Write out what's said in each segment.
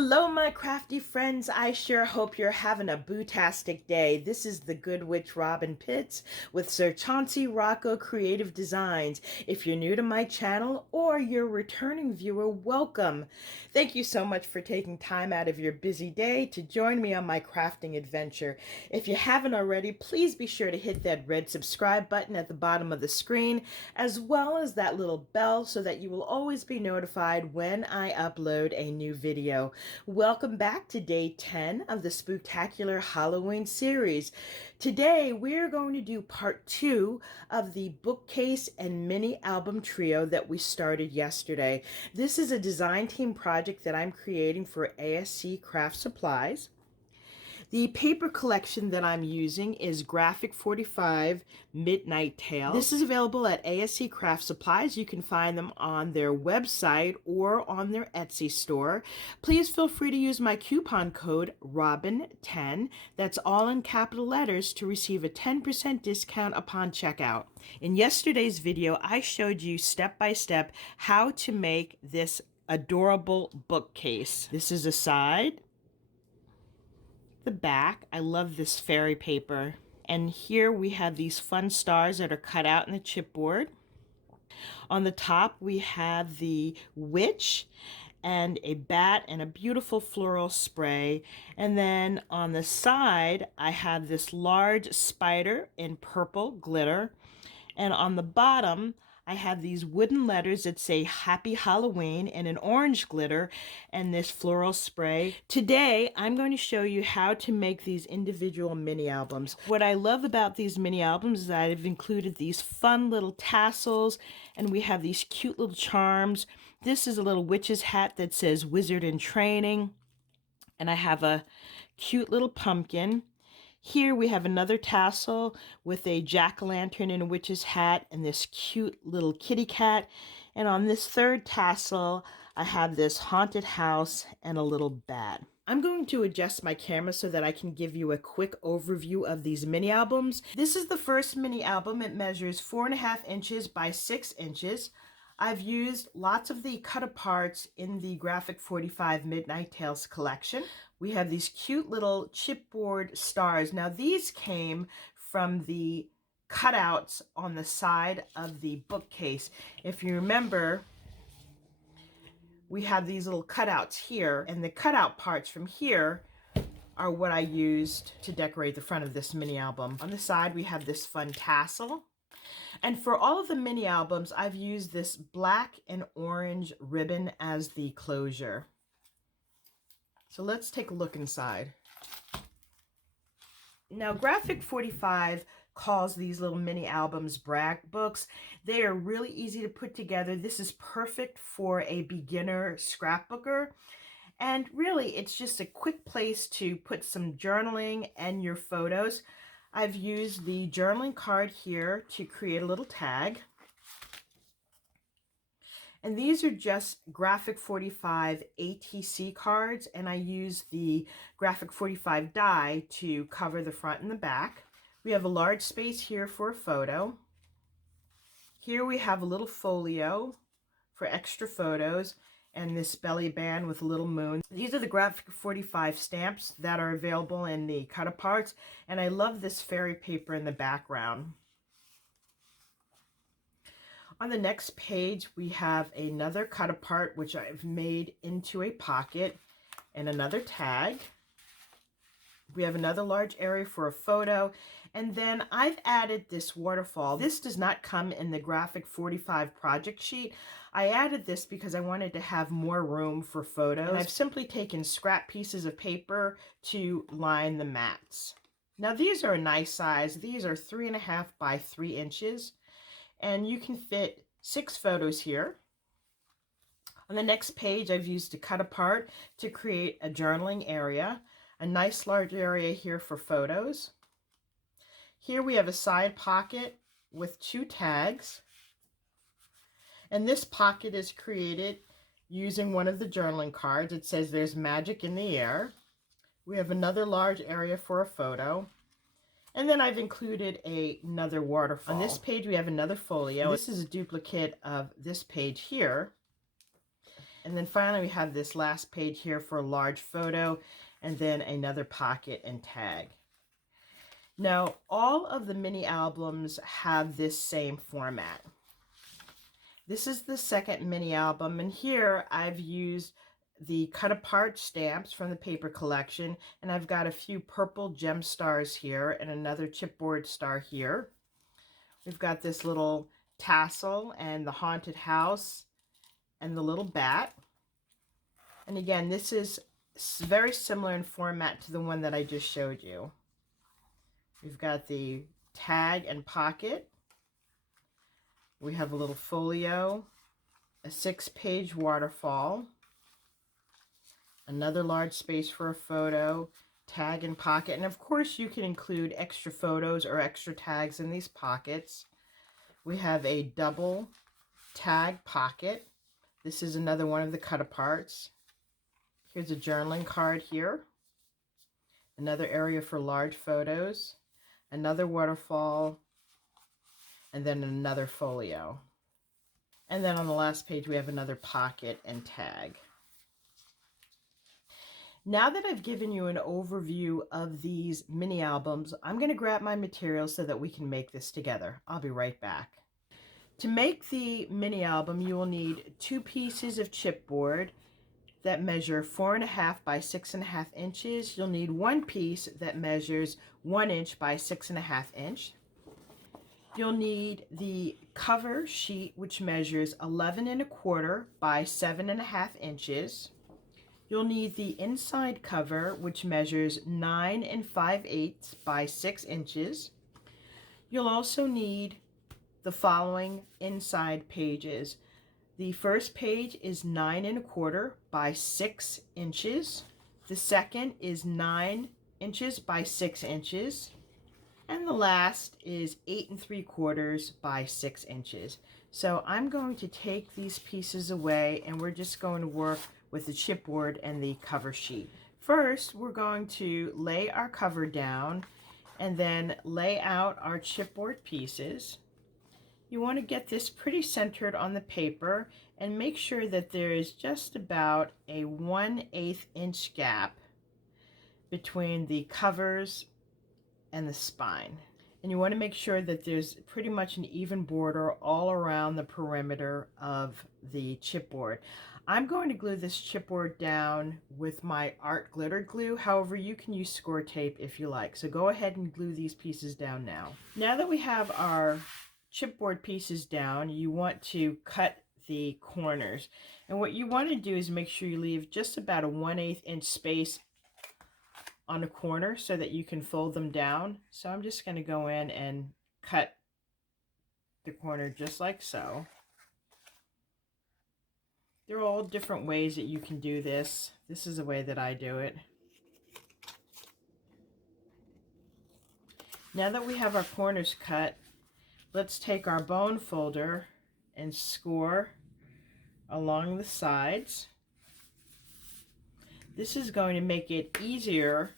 Hello, my crafty friends. I sure hope you're having a bootastic day. This is the Good Witch Robyn Pitts with Sir Chauncey Rocco Creative Designs. If you're new to my channel or you're a returning viewer, welcome. Thank you so much for taking time out of your busy day to join me on my crafting adventure. If you haven't already, please be sure to hit that red subscribe button at the bottom of the screen, as well as that little bell so that you will always be notified when I upload a new video. Welcome back to day 10 of the Spooktacular Halloween series. Today we're going to do part 2 of the bookcase and mini album trio that we started yesterday. This is a design team project that I'm creating for ASC Craft Supplies. The paper collection that I'm using is Graphic 45 Midnight Tale. This is available at ASC Craft Supplies. You can find them on their website or on their Etsy store. Please feel free to use my coupon code ROBYN10, that's all in capital letters, to receive a 10% discount upon checkout. In yesterday's video, I showed you step by step how to make this adorable bookcase. This is a side, the back. I love this fairy paper. And here we have these fun stars that are cut out in the chipboard. On the top we have the witch and a bat and a beautiful floral spray. And then on the side I have this large spider in purple glitter. And on the bottom I have these wooden letters that say Happy Halloween in an orange glitter and this floral spray. Today, I'm going to show you how to make these individual mini albums. What I love about these mini albums is that I've included these fun little tassels, and we have these cute little charms. This is a little witch's hat that says Wizard in Training, and I have a cute little pumpkin. Here we have another tassel with a jack-o'-lantern and a witch's hat and this cute little kitty cat. And on this third tassel, I have this haunted house and a little bat. I'm going to adjust my camera so that I can give you a quick overview of these mini albums. This is the first mini album. It measures 4.5 inches by 6 inches. I've used lots of the cut aparts in the Graphic 45 Midnight Tales collection. We have these cute little chipboard stars. Now these came from the cutouts on the side of the bookcase. If you remember, we have these little cutouts here, and the cutout parts from here are what I used to decorate the front of this mini album. On the side we have this fun tassel. And for all of the mini albums, I've used this black and orange ribbon as the closure. So let's take a look inside. Now, Graphic 45 calls these little mini albums brag books. They are really easy to put together. This is perfect for a beginner scrapbooker. And really, it's just a quick place to put some journaling and your photos. I've used the journaling card here to create a little tag. And these are just Graphic 45 ATC cards, and I use the Graphic 45 die to cover the front and the back. We have a large space here for a photo. Here we have a little folio for extra photos, and this belly band with a little moon. These are the Graphic 45 stamps that are available in the cut aparts, and I love this fairy paper in the background. On the next page we have another cut apart which I've made into a pocket and another tag. We have another large area for a photo, and then I've added this waterfall. This does not come in the Graphic 45 project sheet. I added this because I wanted to have more room for photos. And I've simply taken scrap pieces of paper to line the mats. Now these are a nice size. These are 3.5 by 3 inches, and you can fit 6 photos here. On the next page, I've used a cut apart to create a journaling area. A nice large area here for photos. Here we have a side pocket with 2 tags. And this pocket is created using one of the journaling cards. It says there's magic in the air. We have another large area for a photo. And then I've included another waterfall. On this page we have another folio. This is a duplicate of this page here. And then finally we have this last page here for a large photo, and then another pocket and tag. Now, all of the mini albums have this same format. This is the second mini album, and here I've used the cut apart stamps from the paper collection, and I've got a few purple gem stars here and another chipboard star here. We've got this little tassel and the haunted house and the little bat. And again, this is very similar in format to the one that I just showed you. We've got the tag and pocket. We have a little folio, a 6-page waterfall, another large space for a photo, tag and pocket. And of course you can include extra photos or extra tags in these pockets. We have a double tag pocket. This is another one of the cut aparts. Here's a journaling card here. Another area for large photos. Another waterfall. And then another folio. And then on the last page we have another pocket and tag. Now that I've given you an overview of these mini albums, I'm going to grab my materials so that we can make this together. I'll be right back. To make the mini album, you will need 2 pieces of chipboard that measure 4.5 by 6.5 inches. You'll need 1 piece that measures 1 inch by 6.5 inch. You'll need the cover sheet, which measures 11.25 by 7.5 inches. You'll need the inside cover, which measures 9 5/8 by 6 inches. You'll also need the following inside pages. The first page is 9.25 by 6 inches. The second is 9 inches by 6 inches. And the last is 8.75 by 6 inches. So I'm going to take these pieces away and we're just going to work with the chipboard and the cover sheet. First, we're going to lay our cover down and then lay out our chipboard pieces. You want to get this pretty centered on the paper and make sure that there is just about a 1/8 inch gap between the covers and the spine. And you want to make sure that there's pretty much an even border all around the perimeter of the chipboard. I'm going to glue this chipboard down with my art glitter glue. However, you can use score tape if you like. So go ahead and glue these pieces down now. Now that we have our chipboard pieces down, you want to cut the corners. And what you want to do is make sure you leave just about a 1/8 inch space on a corner so that you can fold them down. So I'm just going to go in and cut the corner just like so. There are all different ways that you can do this. This is the way that I do it. Now that we have our corners cut, let's take our bone folder and score along the sides. This is going to make it easier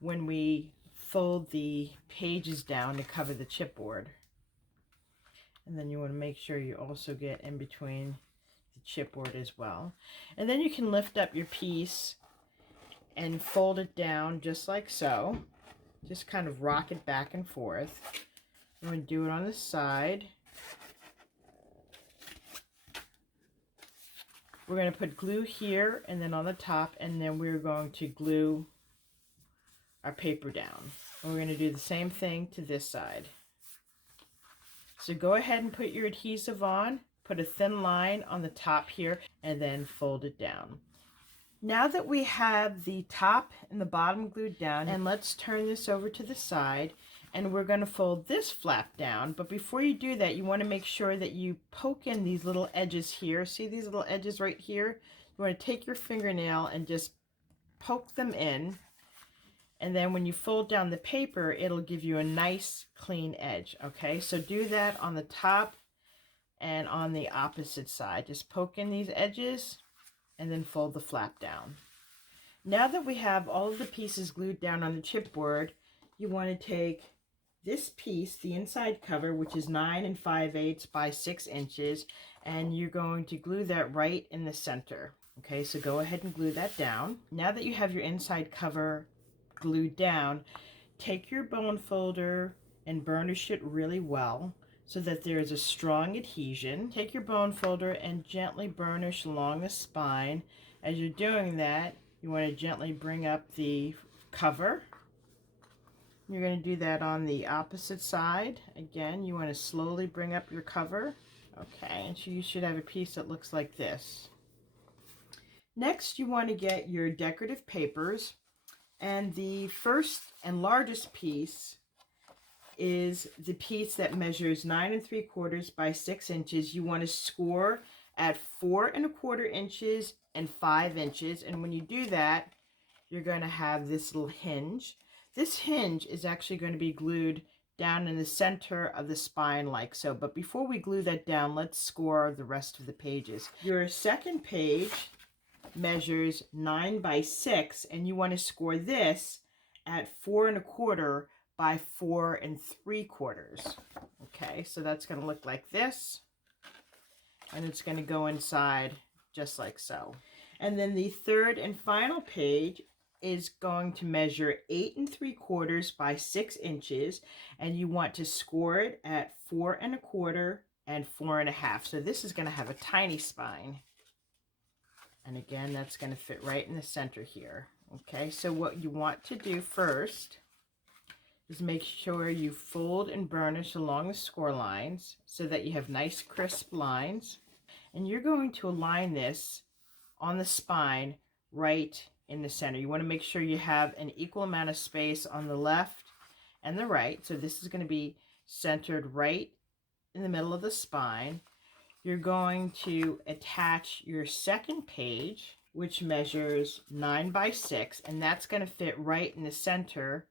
when we fold the pages down to cover the chipboard. And then you want to make sure you also get in between the chipboard as well. And then you can lift up your piece and fold it down just like so. Just kind of rock it back and forth. I'm going to do it on the side. We're going to put glue here and then on the top, and then we're going to glue our paper down. And we're going to do the same thing to this side. So go ahead and put your adhesive on, put a thin line on the top here, and then fold it down. Now that we have the top and the bottom glued down, and let's turn this over to the side, and we're going to fold this flap down. But before you do that, you want to make sure that you poke in these little edges here. See these little edges right here? You want to take your fingernail and just poke them in. And then when you fold down the paper, it'll give you a nice clean edge. Okay, so do that on the top and on the opposite side. Just poke in these edges and then fold the flap down. Now that we have all of the pieces glued down on the chipboard, you want to take this piece, the inside cover, which is 9 5/8 by 6 inches, and you're going to glue that right in the center. Okay, so go ahead and glue that down. Now that you have your inside cover glued down, take your bone folder and burnish it really well so that there is a strong adhesion. Take your bone folder and gently burnish along the spine. As you're doing that, you want to gently bring up the cover. You're going to do that on the opposite side. Again, you want to slowly bring up your cover. Okay, and so you should have a piece that looks like this. Next, you want to get your decorative papers, and the first and largest piece is the piece that measures 9 3/4 by 6 inches. You want to score at 4 1/4 inches and 5 inches, and when you do that, you're going to have this little hinge. This hinge is actually going to be glued down in the center of the spine like so. But before we glue that down, let's score the rest of the pages. Your second page measures 9 by 6, and you want to score this at 4 1/4 by 4 3/4. Okay, so that's going to look like this, and it's going to go inside just like so. And then the third and final page is going to measure 8 3/4 by 6 inches, and you want to score it at 4 1/4 and 4 1/2. So this is going to have a tiny spine. And again, that's going to fit right in the center here. Okay, so what you want to do first is make sure you fold and burnish along the score lines so that you have nice crisp lines. And you're going to align this on the spine right in the center. You want to make sure you have an equal amount of space on the left and the right. So this is going to be centered right in the middle of the spine. You're going to attach your second page, which measures 9 by 6, and that's going to fit right in the center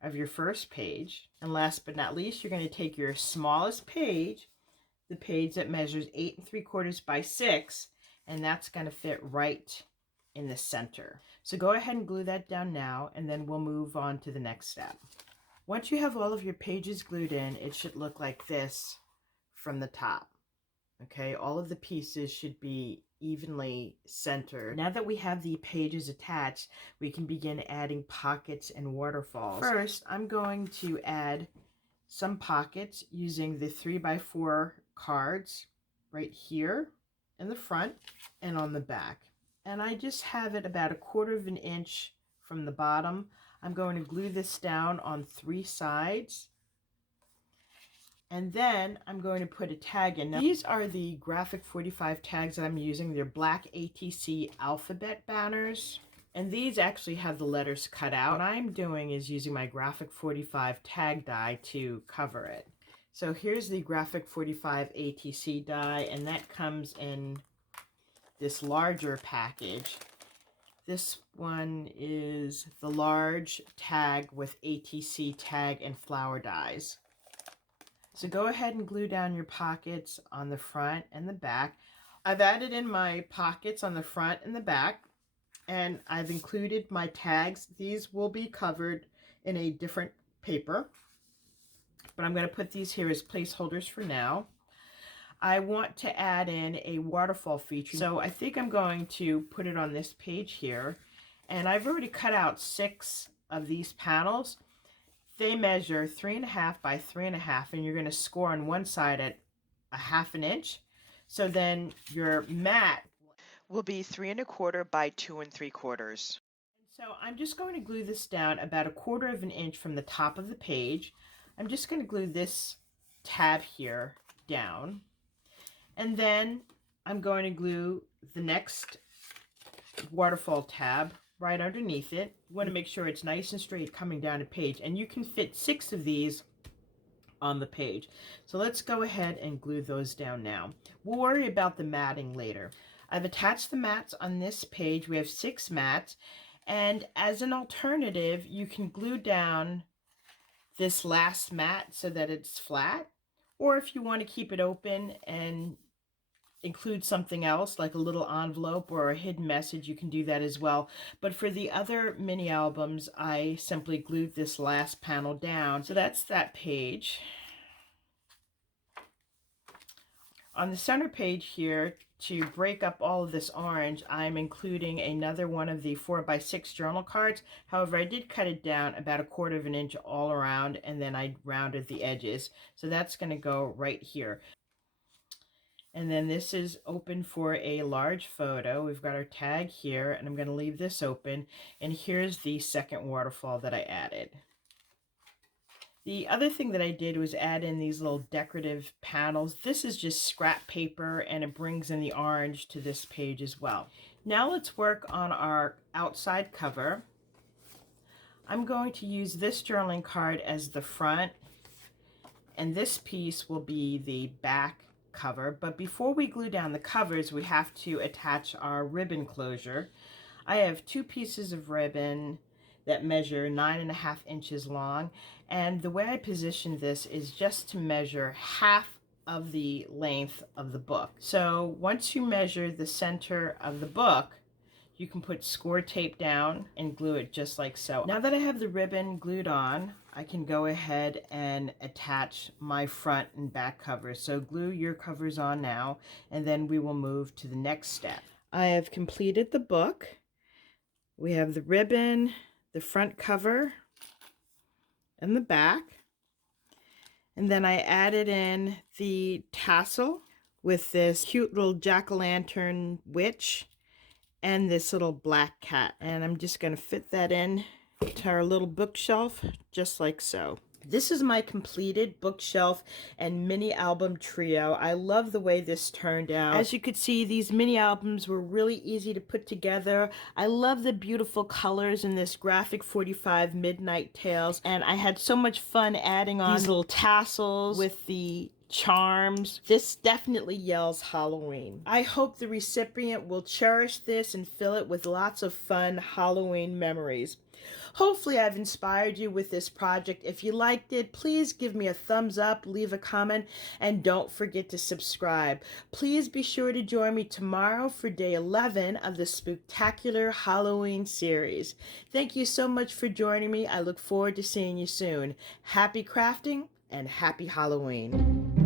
of your first page. And last but not least, you're going to take your smallest page, the page that measures 8 3/4 by 6, and that's going to fit right in the center. So go ahead and glue that down now, and then we'll move on to the next step. Once you have all of your pages glued in, it should look like this from the top. Okay, all of the pieces should be evenly centered. Now that we have the pages attached, we can begin adding pockets and waterfalls. First, I'm going to add some pockets using the 3x4 cards right here in the front and on the back. And I just have it about 1/4 inch from the bottom. I'm going to glue this down on 3 sides. And then I'm going to put a tag in. Now, these are the Graphic 45 tags that I'm using. They're black ATC alphabet banners. And these actually have the letters cut out. What I'm doing is using my Graphic 45 tag die to cover it. So here's the Graphic 45 ATC die, and that comes in this larger package. This one is the large tag with ATC tag and flower dies. So go ahead and glue down your pockets on the front and the back. I've added in my pockets on the front and the back, and I've included my tags. These will be covered in a different paper, but I'm going to put these here as placeholders for now. I want to add in a waterfall feature, so I think I'm going to put it on this page here, and I've already cut out 6 of these panels. They measure 3 1/2 by 3 1/2, and you're going to score on one side at 1/2 inch. So then your mat will be 3 1/4 by 2 3/4. So I'm just going to glue this down about 1/4 inch from the top of the page. I'm just going to glue this tab here down. And then I'm going to glue the next waterfall tab right underneath it. You want to make sure it's nice and straight coming down a page, and you can fit 6 of these on the page. So let's go ahead and glue those down now. We'll worry about the matting later. I've attached the mats on this page. We have 6 mats, and as an alternative, you can glue down this last mat so that it's flat, or if you want to keep it open and include something else like a little envelope or a hidden message, you can do that as well. But for the other mini albums, I simply glued this last panel down. So that's that page. On the center page here, to break up all of this orange, I'm including another one of the 4x6 journal cards. However, I did cut it down about 1/4 of an inch all around, and then I rounded the edges. So that's going to go right here. And then this is open for a large photo. We've got our tag here, and I'm going to leave this open. And here's the second waterfall that I added. The other thing that I did was add in these little decorative panels. This is just scrap paper, and it brings in the orange to this page as well. Now let's work on our outside cover. I'm going to use this journaling card as the front, and this piece will be the back cover. But before we glue down the covers, we have to attach our ribbon closure. I have 2 pieces of ribbon that measure 9.5 inches long, and the way I position this is just to measure half of the length of the book. So once you measure the center of the book, you can put score tape down and glue it just like so. Now that I have the ribbon glued on, I can go ahead and attach my front and back covers. So glue your covers on now, and then we will move to the next step. I have completed the book. We have the ribbon, the front cover, and the back. And then I added in the tassel with this cute little jack-o'-lantern witch and this little black cat. And I'm just going to fit that in to our little bookshelf just like so. This is my completed bookshelf and mini album trio. I love the way this turned out. As you could see, these mini albums were really easy to put together. I love the beautiful colors in this graphic 45 Midnight Tales, and I had so much fun adding on these little tassels with the charms. This definitely yells Halloween. I hope the recipient will cherish this and fill it with lots of fun Halloween memories. Hopefully I've inspired you with this project. If you liked it, please give me a thumbs up, leave a comment, and don't forget to subscribe. Please be sure to join me tomorrow for day 11 of the Spooktacular Halloween series. Thank you so much for joining me. I look forward to seeing you soon. Happy crafting and happy Halloween.